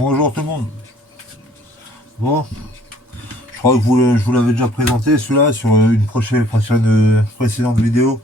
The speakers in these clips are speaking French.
Bonjour tout le monde. Bon, je crois que je vous l'avais déjà présenté celui-là sur une précédente vidéo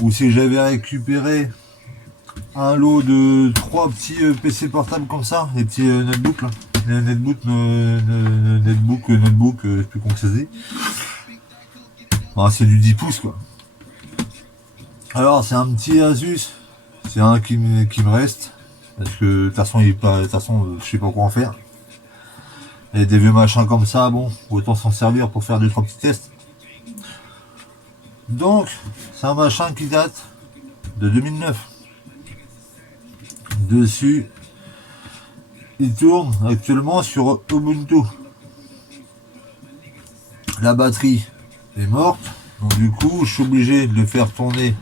où si j'avais récupéré un lot de trois petits PC portables comme ça, des petits netbooks là, notebook, je sais plus comment ça se dit. Ah, c'est du 10 pouces quoi. Alors c'est un petit Asus, c'est un qui me reste parce que de toute façon je sais pas quoi en faire. Et des vieux machins comme ça, bon, autant s'en servir pour faire 2-3 petits tests. Donc, c'est un machin qui date de 2009. Dessus, il tourne actuellement sur Ubuntu. La batterie est morte, donc du coup, je suis obligé de le faire tourner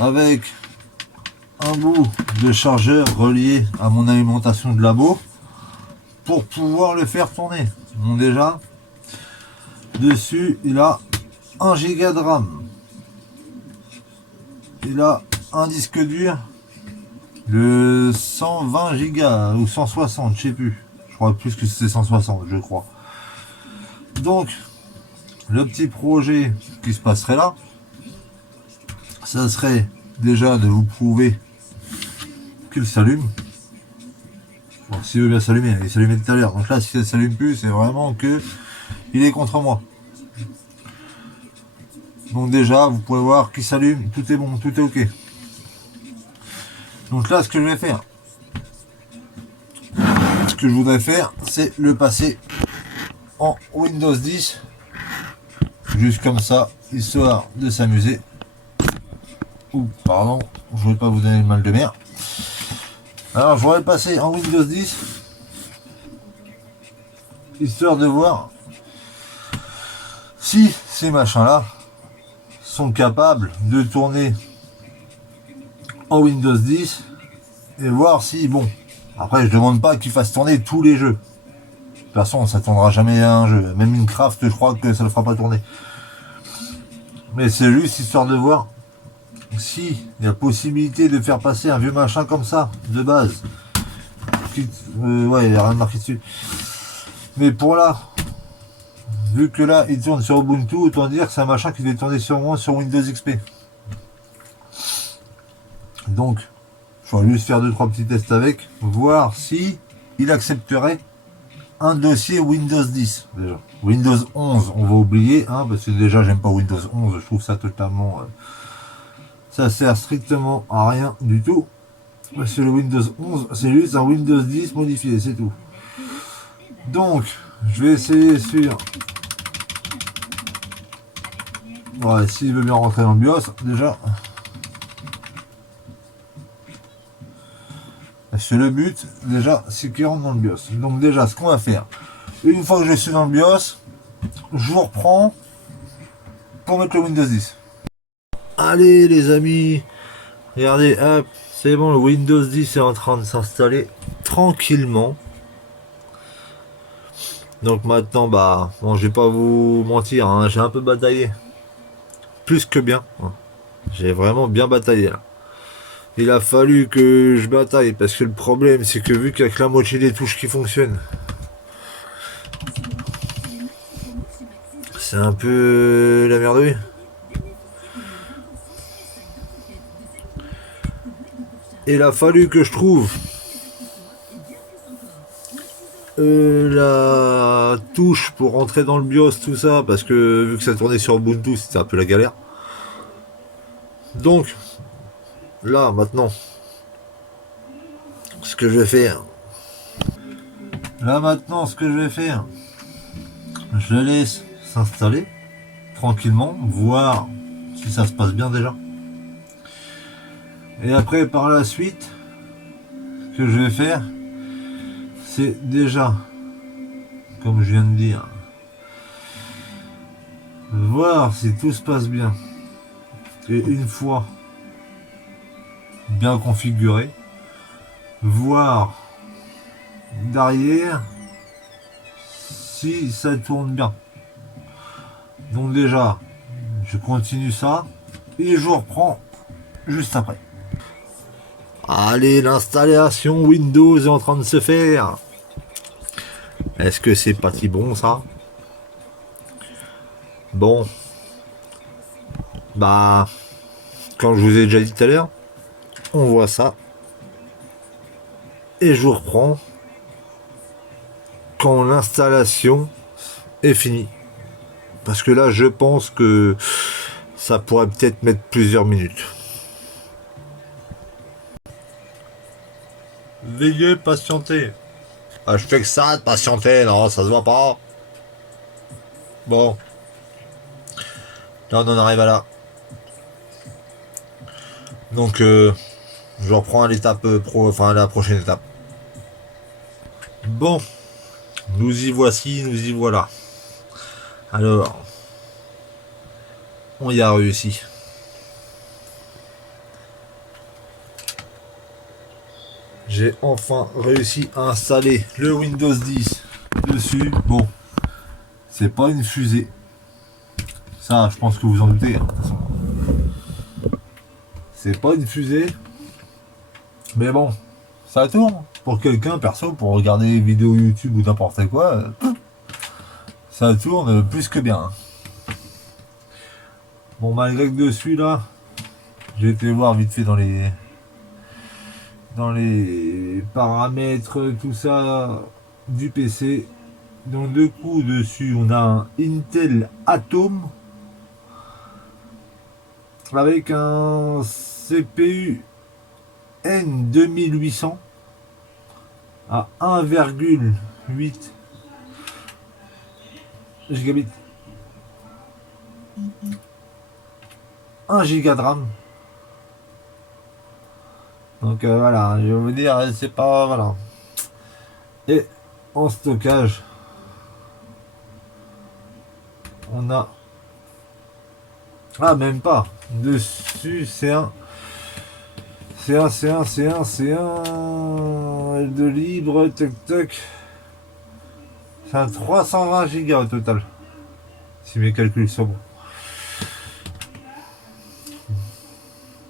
avec un bout de chargeur relié à mon alimentation de labo pour pouvoir le faire tourner. Donc déjà, dessus, il a 1 giga de RAM. Il a un disque dur de 120 gigas ou 160, je sais plus. Je crois plus que c'est 160, je crois. Donc, le petit projet qui se passerait là, ça serait déjà de vous prouver qu'il s'allume. Bon, s'il veut bien s'allumer, il s'allumait tout à l'heure. Donc là, si ça ne s'allume plus, c'est vraiment que il est contre moi. Donc déjà, vous pouvez voir qu'il s'allume, tout est bon, tout est ok. Donc là, ce que je vais faire, ce que je voudrais faire, c'est le passer en Windows 10, juste comme ça, histoire de s'amuser. Ouh, pardon, je ne vais pas vous donner le mal de mer. Alors, je voudrais le passer en Windows 10, histoire de voir si ces machins-là sont capables de tourner en Windows 10 et voir si, bon, après je demande pas qu'ils fassent tourner tous les jeux. De toute façon, ça tournera jamais un jeu. Même Minecraft, je crois que ça ne le fera pas tourner. Mais c'est juste histoire de voir si il y a possibilité de faire passer un vieux machin comme ça, de base. Ouais, il n'y a rien de marqué dessus. Mais pour là, vu que là, il tourne sur Ubuntu, autant dire que c'est un machin qui devait tourner sur moi sur Windows XP. Donc, je vais juste faire 2-3 petits tests avec, voir si il accepterait un dossier Windows 10 déjà. Windows 11, on va oublier, hein, parce que déjà j'aime pas Windows 11, je trouve ça totalement... ça sert strictement à rien du tout. Parce que le Windows 11, c'est juste un Windows 10 modifié, c'est tout. Donc, je vais essayer sur... Ouais, s'il veut bien rentrer dans le BIOS, déjà... C'est le but, déjà, c'est qu'il rentre dans le BIOS. Donc déjà, ce qu'on va faire, une fois que je suis dans le BIOS, je vous reprends pour mettre le Windows 10. Allez les amis, regardez, hop, c'est bon, le Windows 10 est en train de s'installer tranquillement. Donc maintenant, bah, bon, je vais pas vous mentir, hein, j'ai un peu bataillé. Plus que bien. J'ai vraiment bien bataillé là. Il a fallu que je bataille parce que le problème c'est que vu qu'il n'y a que la moitié des touches qui fonctionnent, c'est un peu la merdouille. Il a fallu que je trouve la touche pour rentrer dans le BIOS, tout ça, parce que vu que ça tournait sur Ubuntu, c'était un peu la galère. Donc, là, maintenant, ce que je vais faire... Là, maintenant, ce que je vais faire, je le laisse s'installer tranquillement, voir si ça se passe bien déjà. Et après, par la suite, ce que je vais faire, c'est déjà, comme je viens de dire, voir si tout se passe bien. Et une fois bien configuré, voir derrière si ça tourne bien. Donc déjà, je continue ça et je vous reprends juste après. Allez, l'installation Windows est en train de se faire. Est-ce que c'est pas si bon ça? Bon, bah, comme je vous ai déjà dit tout à l'heure, on voit ça. Et je vous reprends quand l'installation est finie. Parce que là, je pense que ça pourrait peut-être mettre plusieurs minutes. Veuillez patienter. Ah, je fais que ça de patienter, non, ça se voit pas. Bon, là on en arrive à là. Donc, je reprends à l'étape enfin à la prochaine étape. Bon, nous y voici, nous y voilà. Alors, on y a réussi. J'ai enfin réussi à installer le Windows 10 dessus. Bon, c'est pas une fusée. Ça, je pense que vous en doutez. Hein, de toute façon. C'est pas une fusée. Mais bon, ça tourne. Pour quelqu'un, perso, pour regarder des vidéos YouTube ou n'importe quoi, ça tourne plus que bien. Bon, malgré que dessus, là, j'ai été voir vite fait dans les paramètres, tout ça, du PC. Donc, du coup, dessus, on a un Intel Atom avec un CPU N2800 à 1,8 gigabits, 1 giga de RAM. Donc voilà, je vais vous dire, c'est pas voilà. Et en stockage, on a même pas dessus, c'est un de libre, toc toc. C'est un 320 gigas au total, si mes calculs sont bons.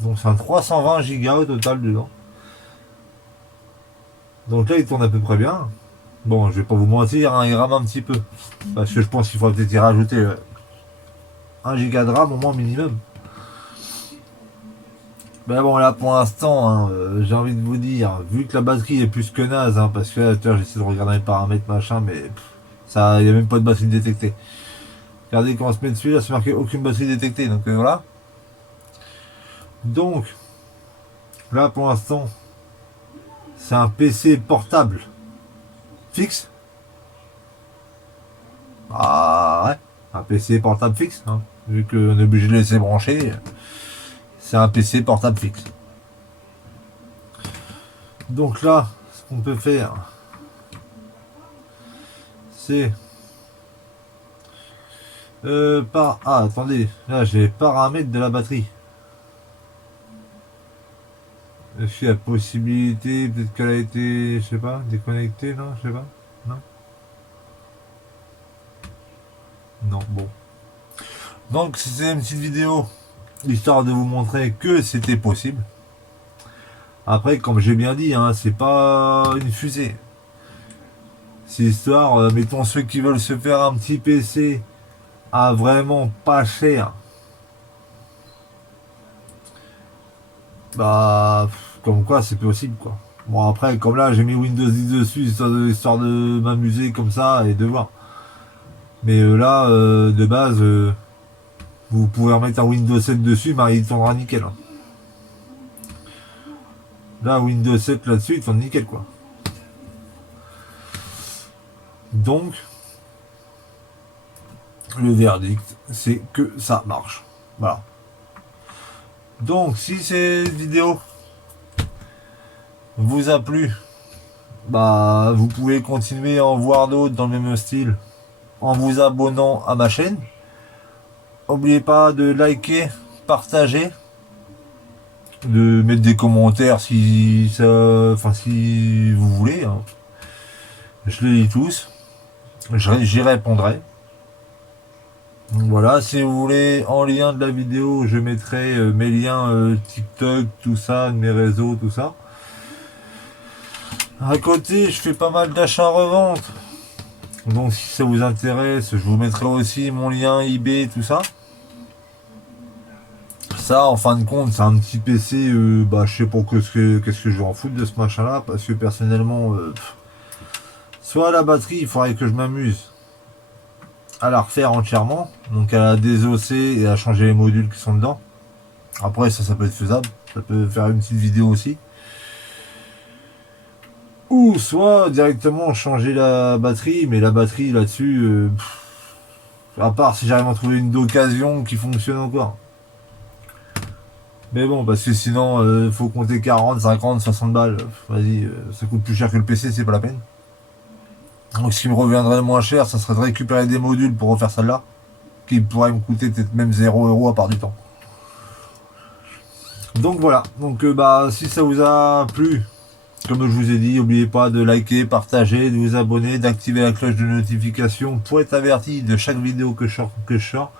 Donc c'est un 320 gigas au total dedans. Donc là il tourne à peu près bien. Bon, je vais pas vous mentir, hein, il rame un petit peu. Parce que je pense qu'il faudrait peut-être y rajouter 1 giga de RAM au moins minimum. Ben bon, là pour l'instant, hein, j'ai envie de vous dire, vu que la batterie est plus que naze, hein, parce que là, j'essaie de regarder les paramètres machin, mais ça, il n'y a même pas de batterie détectée. Regardez quand on se met dessus, là c'est marqué aucune batterie détectée, donc voilà. Donc, là pour l'instant, c'est un PC portable fixe. Ah ouais, un PC portable fixe, hein, vu qu'on est obligé de le laisser brancher. C'est un PC portable fixe. Donc là, ce qu'on peut faire, c'est attendez, là j'ai les paramètres de la batterie. Est-ce qu'il y a possibilité, peut-être qu'elle a été, je sais pas, déconnectée, non, je sais pas, non. Non, bon. Donc c'était une petite vidéo, histoire de vous montrer que c'était possible. Après, comme j'ai bien dit, hein, c'est pas une fusée. C'est histoire, mettons ceux qui veulent se faire un petit PC à vraiment pas cher. Bah, comme quoi c'est possible quoi. Bon après, comme là j'ai mis Windows 10 dessus, histoire de m'amuser comme ça et de voir. Mais là, de base, vous pouvez remettre un Windows 7 dessus, mais il tournera nickel. Hein. Là, Windows 7 là-dessus, il tourne nickel quoi. Donc, le verdict, c'est que ça marche. Voilà. Donc, si cette vidéo vous a plu, bah, vous pouvez continuer à en voir d'autres dans le même style en vous abonnant à ma chaîne. N'oubliez pas de liker, partager, de mettre des commentaires si si vous voulez. Hein. Je les lis tous. J'y répondrai. Donc voilà, si vous voulez, en lien de la vidéo, je mettrai mes liens TikTok, tout ça, de mes réseaux, tout ça. À côté, je fais pas mal d'achats-revente. Donc si ça vous intéresse, je vous mettrai aussi mon lien eBay, tout ça. Ça, en fin de compte, c'est un petit PC, bah, je sais pas qu'est-ce que je vais en foutre de ce machin-là, parce que personnellement, soit la batterie, il faudrait que je m'amuse à la refaire entièrement, donc à la désosser et à changer les modules qui sont dedans. Après, ça peut être faisable, ça peut faire une petite vidéo aussi. Ou soit directement changer la batterie, mais la batterie là-dessus, à part si j'arrive à trouver une d'occasion qui fonctionne encore. Mais bon, parce que sinon, faut compter 40, 50, 60 balles. Vas-y, ça coûte plus cher que le PC, c'est pas la peine. Donc ce qui me reviendrait le moins cher, ça serait de récupérer des modules pour refaire celle-là, qui pourrait me coûter peut-être même 0 € à part du temps. Donc voilà, donc bah si ça vous a plu, comme je vous ai dit, n'oubliez pas de liker, partager, de vous abonner, d'activer la cloche de notification pour être averti de chaque vidéo que je sors.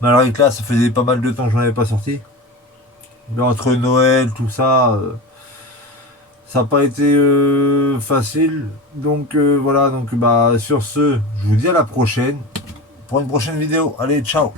Malgré que là, ça faisait pas mal de temps que je n'en avais pas sorti. Mais entre Noël, tout ça, ça n'a pas été facile. Donc voilà, donc bah sur ce, je vous dis à la prochaine pour une prochaine vidéo. Allez, ciao.